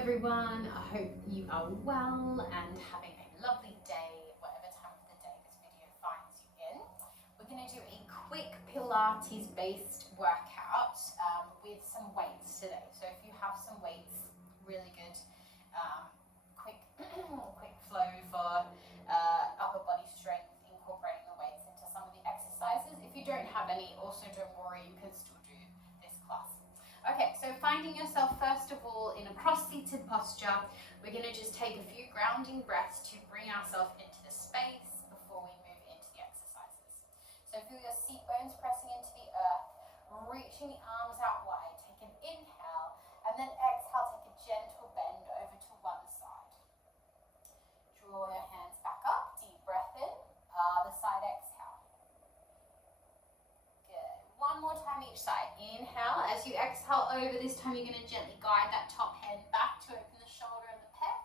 everyone, I hope you are well and having a lovely day, whatever time of the day this video finds you in. We're going to do a quick Pilates based workout with some weights today. So if you have some weights, really good quick flow for upper body strength, incorporating the weights into some of the exercises. If you don't have any, also don't worry, you can still do this class. Okay, so finding yourself first of all in a cross-seated posture, we're going to just take a few grounding breaths to bring ourselves into the space before we move into the exercises. So feel your seat bones pressing into the earth, reaching the arms out wide, take an inhale, and then exhale, take a gentle bend over to one side. Draw your hands back up, deep breath in, other side exhale. Good. One more time each side. Inhale. As you exhale over, this time you're going to gently guide that top hand back to open the shoulder and the pec.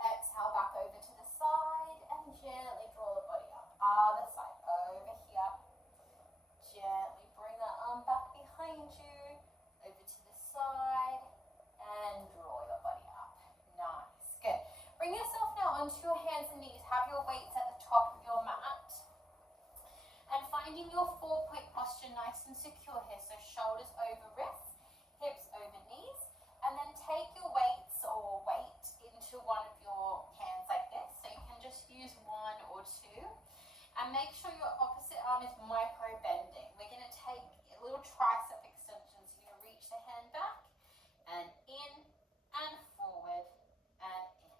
Exhale back over to the side and gently draw the body up. Other side over here. Gently bring that arm back behind you, over to the side and draw your body up. Nice. Good. Bring yourself now onto your hands and knees. Have your weights at the top of your mat. And finding your 4-point posture nice and secure here. So shoulders over wrists, hips over knees. And then take your weights or weight into one of your hands like this. So you can just use one or two. And make sure your opposite arm is micro bending. We're going to take a little tricep extension. So you're going to reach the hand back and in and forward and in.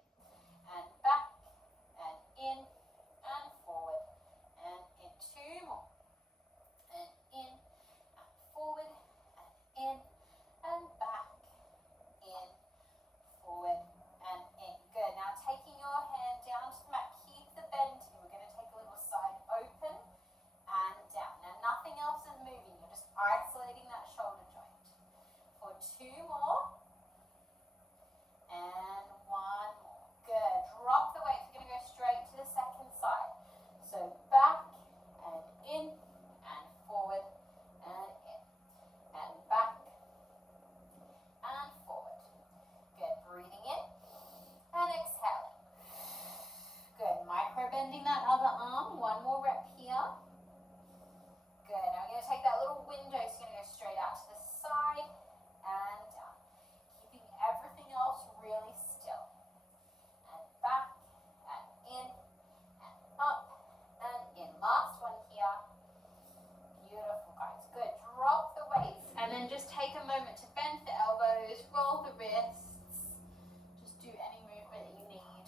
And back and in and forward. And in, two more, and in, and forward, and in, and back, in, forward, and in. Good. Now taking your hand down to the mat, keep the bend here. We're going to take a little side open and down. Now nothing else is moving, you're just isolating that shoulder joint. For two more, and one more. Good. Drop the weight. We're going to go straight to the second side. So back and in and forward and in and back and forward. Good. Breathing in and exhaling. Good. Micro bending that other arm. One more rep here. Good. Now we're going to take that little window. So you're going to go straight out to the side and down. Keeping everything else really still. And back and in and up. And in. Last one here. Beautiful, guys. Good. Drop the weights and then just take a moment to bend the elbows, roll the wrists. Just do any movement you need.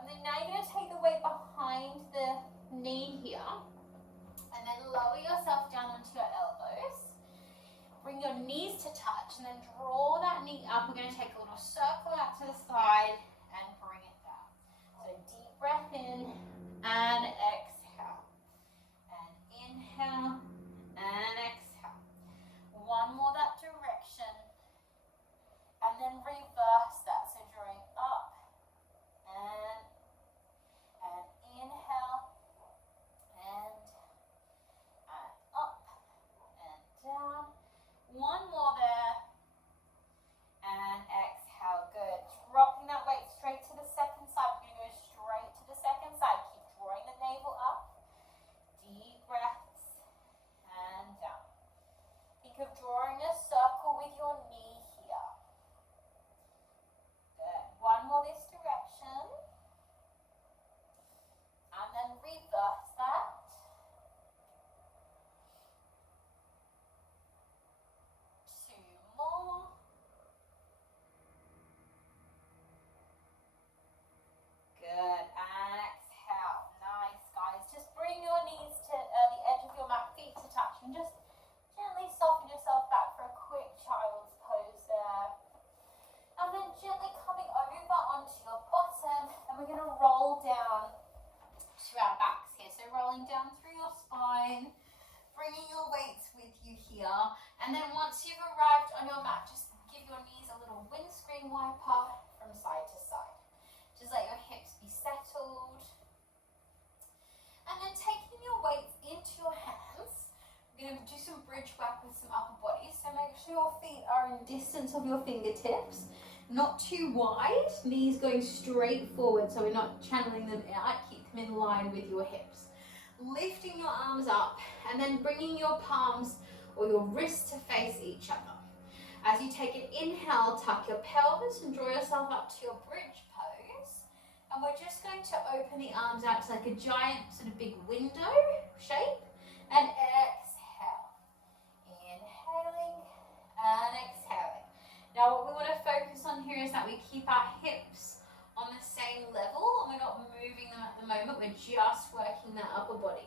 And then now you're going to take the weight behind the knee here. And then lower yourself down onto your elbows. Bring your knees to touch and then draw that knee up. We're going to take a little circle out to the side and bring it down. So deep breath in and exhale. And inhale and exhale. One more that direction. And then reverse that. So drawing up and inhale and up and down. One more there. And exhale. Good. Dropping that weight straight to the second side. We're going to go straight to the second side. Keep drawing the navel up. Deep breaths and down. Think of drawing a circle with your knee here. Good. One more this direction. And then reverse that. Two more. Good. And exhale. Nice, guys. Just bring your knees to the edge of your mat, feet to touch, and just gently soften yourself back for a quick child's pose there. And then gently coming over onto your bottom, and we're going to roll down to our backs here. So rolling down through your spine, bringing your weights with you here. And then once you've arrived on your mat, just give your knees a little windscreen wiper from side to side. Just let your hips be settled. And then taking your weights into your hands, we're going to do some bridge work with some upper body. So make sure your feet are in distance of your fingertips. not too wide, knees going straight forward so we're not channeling them out, keep them in line with your hips. Lifting your arms up and then bringing your palms or your wrists to face each other. As you take an inhale, tuck your pelvis and draw yourself up to your bridge pose. And we're just going to open the arms out to like a giant sort of big window shape. And exhale. Inhaling and exhaling. Now what we want to focus on here is that we keep our hips on the same level and we're not moving them at the moment, we're just working that upper body.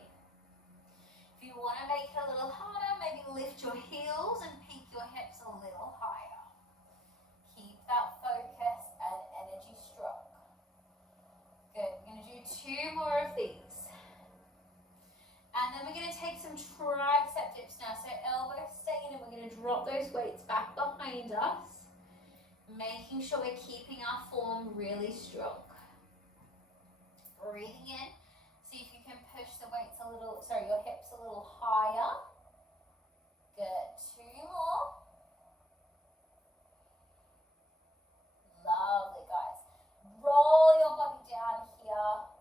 If you want to make it a little harder, maybe lift your heels and peak your hips a little higher. Keep that focus and energy strong. Good, we're going to do 2 more of these. And then we're going to take some tricep dips now. So elbows stay in and we're going to drop those weights back behind us. Making sure we're keeping our form really strong. Breathing in. See if you can push the weights a little, your hips a little higher. Good. 2 more. Lovely, guys. Roll your body down here.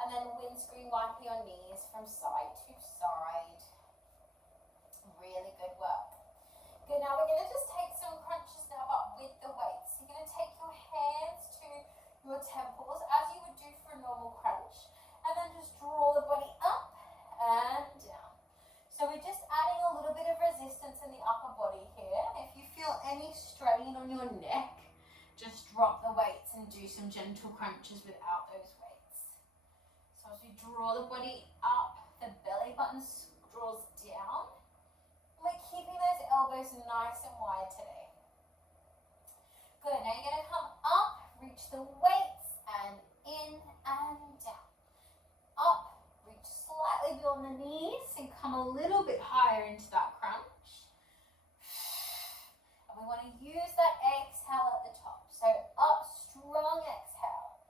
And then windscreen wipe your knees from side to side. Really good work. Good, now we're going to just take some crunches now, but with the weights. So you're going to take your hands to your temples as you would do for a normal crunch. And then just draw the body up and down. So we're just adding a little bit of resistance in the upper body here. If you feel any strain on your neck, just drop the weights and do some gentle crunches without those weights. So as we draw the body up, the belly button draws down. We're keeping those elbows nice and wide today. Good, now you're going to come up, reach the weights, and in and down. Up, reach slightly beyond the knees, so you come a little bit higher into that crunch. And we want to use that exhale at the top. So up, strong exhale.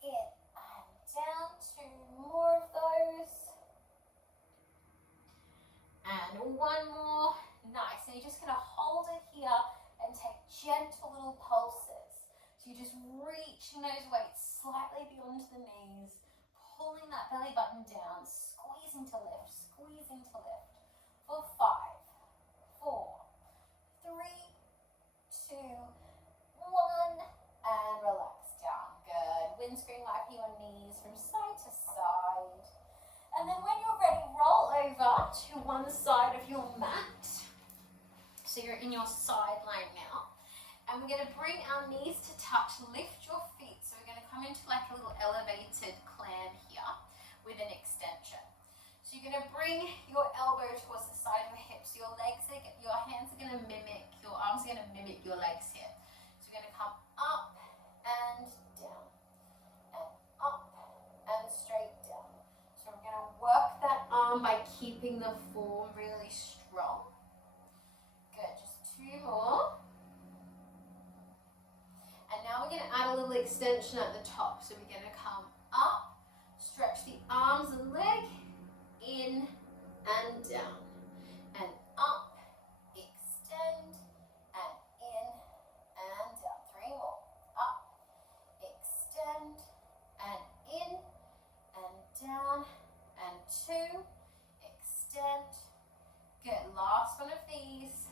In and down, 2 more of those. And 1 more. Nice. And you're just going to hold it here and take gentle little pulses. So you're just reaching those weights slightly beyond the knees, pulling that belly button down, squeezing to lift, squeezing to lift. For 5, 4, 3, 2, 1, and relax down. Good. Windscreen wiping your knees from side to side. And then when you're ready, roll over to one side of your mat. So you're in your side line now. And we're going to bring our knees to touch, lift your feet. So we're going to come into like a little elevated clam here with an extension. So you're going to bring your elbow towards the side of your hips. Your hands are going to mimic, your arms are going to mimic your legs here. So you're going to come up and down, and up and straight down. So we're going to work that arm by keeping the form really strong. Good, just 2 more. And now we're going to add a little extension at the top. So we're going to come up, stretch the arms and leg, in and down, and up, extend, and in and down. 3 more. Up, extend, and in and down, and 2, extend. Good, last one of these.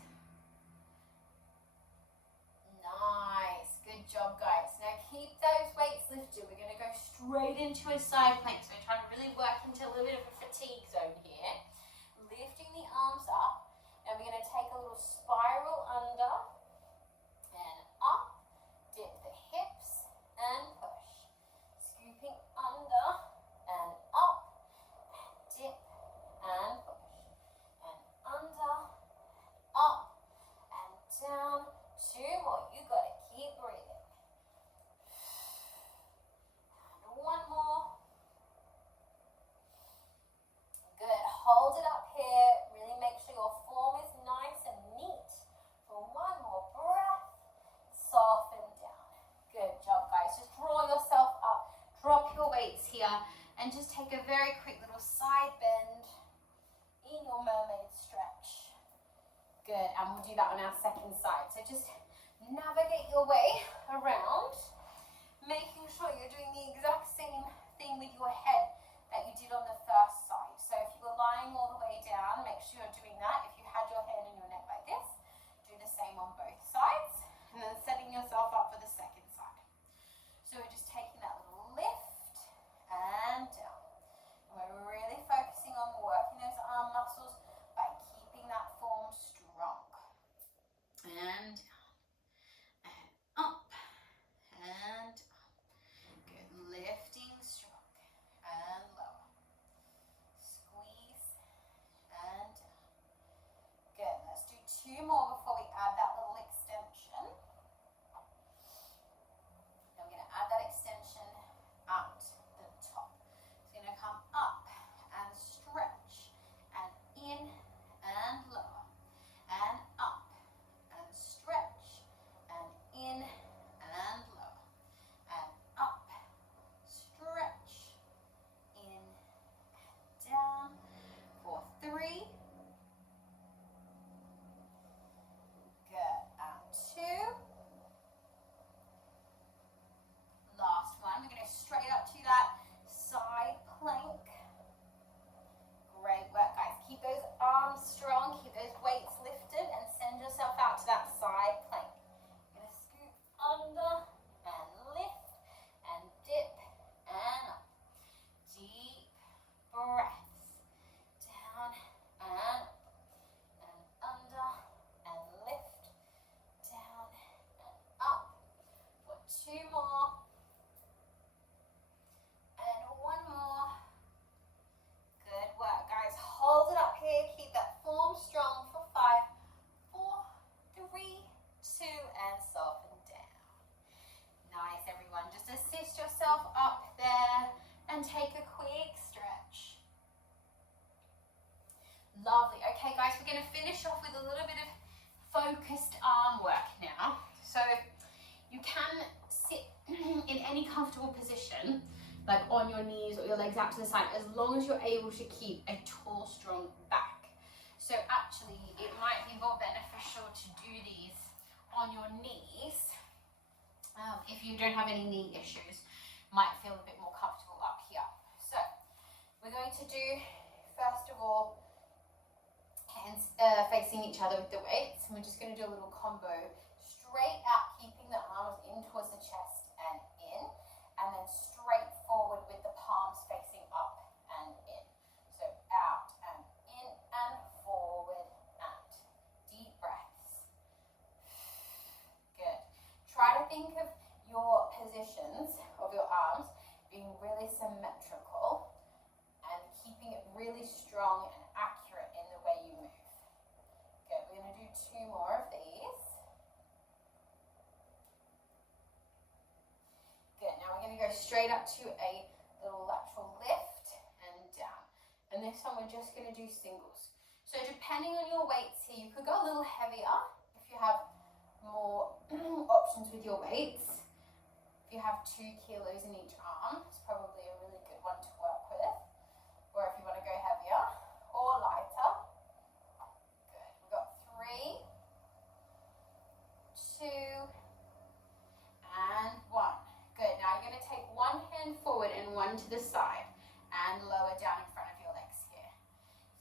Nice, good job guys. Now keep those weights lifted. We're going to go straight into a side plank. So we're trying to really work into a little bit of a fatigue zone here. Lifting the arms up. And we're going to take a little spiral under and up. Dip the hips and push. Scooping under and up. And dip and push. And under, up and down. 2 more. You got to keep breathing. And 1 more. Good. Hold it up here. Really make sure your form is nice and neat. For 1 more breath. Soften down. Good job, guys. Just draw yourself up. Drop your weights here. And just take a very quick little side bend in your mermaid stretch. Good. And we'll do that on our second side. So just navigate your way on your knees or your legs out to the side, as long as you're able to keep a tall, strong back. So actually, it might be more beneficial to do these on your knees if you don't have any knee issues. Might feel a bit more comfortable up here. So we're going to do, first of all, hands facing each other with the weights, and we're just going to do a little combo straight out, keeping the arms in towards the chest and in, and then straight forward with the palms facing up and in. So out and in and forward and deep breaths. Good. Try to think of your positions of your arms being really symmetrical and keeping it really strong and accurate in the way you move. Good. We're going to do 2 more of these. Good. Now we're going to go straight up to a little lateral lift and down. And this one we're just going to do singles. So depending on your weights here, you could go a little heavier if you have more options with your weights. If you have 2 kilos in each arm, it's probably a really good one to work with. Or if you want to go heavier or lighter. Good. We've got 3, 2, and 1. Good. Now you're going to take one hand forward and one to the side and lower down in front of your legs here.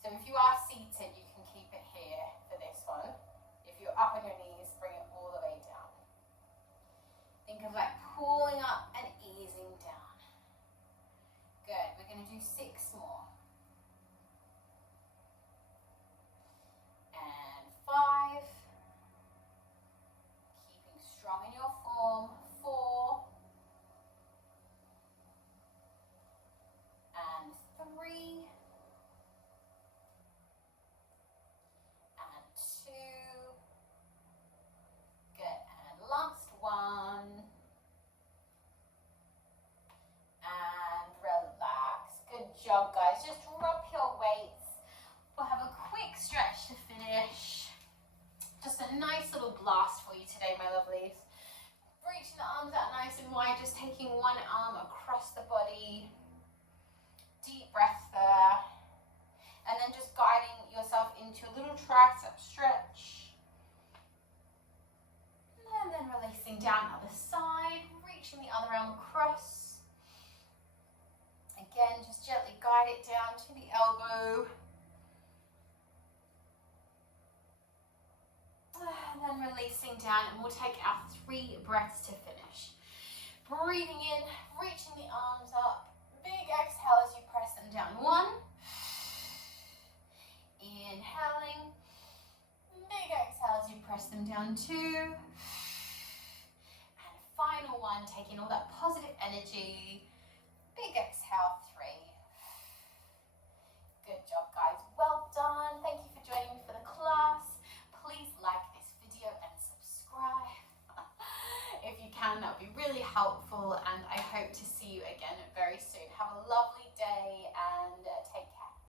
So if you are seated, you can keep it here for this one. If you're up on your knees, bring it all the way down. Think of like pulling up and easing down. Good. We're going to do 6 more. And 5. Keeping strong in your form. 4. And 3. And 2. Good. And last one. And relax. Good job, guys. Just drop your weights. We'll have a quick stretch to finish. Just a nice little blast for you today, my lovelies. Reaching the arms out nice and wide, just taking one arm across the body. Deep breath there. And then just guiding yourself into a little tricep stretch. And then releasing down other side, reaching the other arm across. Again, just gently guide it down to the elbow. And then releasing down, and we'll take our 3 breaths to finish. Breathing in, reaching the arms up. Big exhale as you press them down. 1. Inhaling. Big exhale as you press them down. 2. And final one, taking all that positive energy. Big exhale.